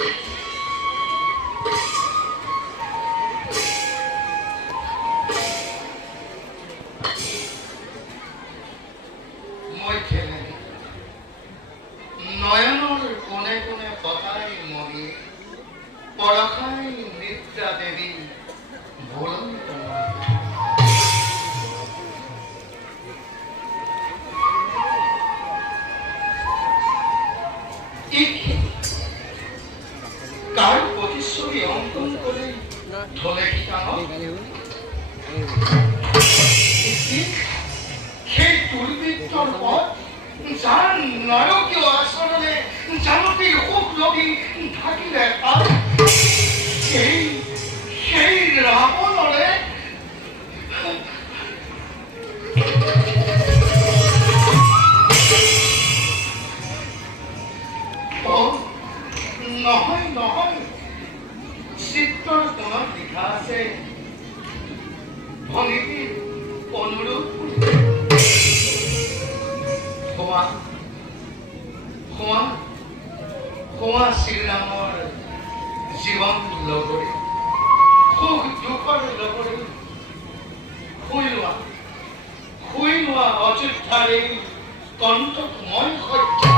মই খেলে নয়নৰ কোণে কোণে পতাই মৰি পৰখাই নিদ্ৰা দেৱী ভুলন্ত কাৰ প্ৰতিচ্ছবি অংকন কৰি ঢলে ঠিকানত সেই দুৰ্বৃত্তৰ পথ যাৰ নাৰকীয় আচৰণে জানকীৰ সুখ লভি থাকিলে তাত সেই ৰাৱণৰে নহয় নহয় চিত্ৰৰ কোণত লিখা আছে ভনীতি অনুৰূপ খোৱা শ্ৰীৰামৰ জীৱন লগৰী সুখ দুখৰ লগৰী শুই লোৱা অযোধ্যাৰে কণ্ঠক মই সত্য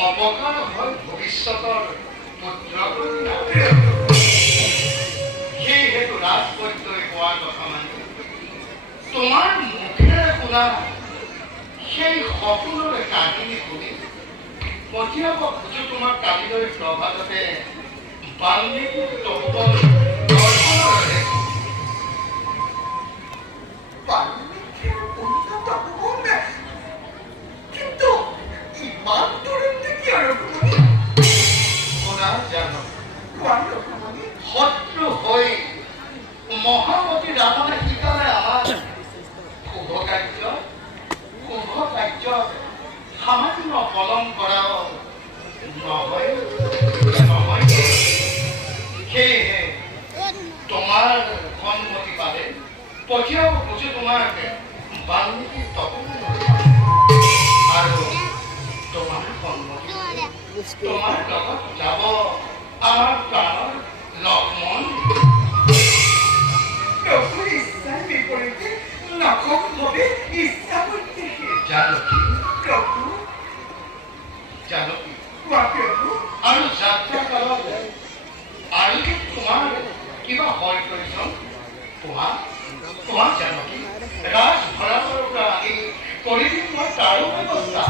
অপকাৰ হয় ভৱিষ্যতৰ পুত্ৰ সেইহেতু ৰাজপত্যই কোৱাৰ কথা মানি তোমাৰ মুখেৰে শুনা সেই সকলোৰে কাহিনী শুনি পঠিয়াব খোজো তোমাক কালিলৈ প্ৰভাততে বাল্মীকি তপন দৰ্শনৰে কিন্তু ইমান দূৰতে কি আৰু শত্ৰু হৈ মহামতী ৰাৱণে শিকালে আমাক শুভ কাৰ্য সামান্য পলম কৰাও নহয় সেয়েহে তোমাৰ সন্মতি পালে পঠিয়াব খোজো তোমাক বাল্মীকি তপন আৰু তোমাৰ সন্মতি তোমাৰ লগত যাব আমাৰ প্ৰাণৰ লক্ষ্মণ প্ৰভুৰ ইচ্ছাৰ বিপৰীতে নকমভাৱে ইচ্ছা কৰিছে জানকী প্ৰভু কোৱা প্ৰভু আৰু যাত্ৰা কালত আৰু তোমাৰ কিবা হয় প্ৰয়োজন তোমাৰ জানকী ৰাজভঁৰালৰ পৰা আহি কৰি দিম মই তাৰো ব্যৱস্থা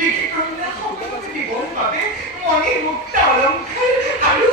লিখি দিবৰ বাবে মণি মুক্তা অলংকাৰ আৰু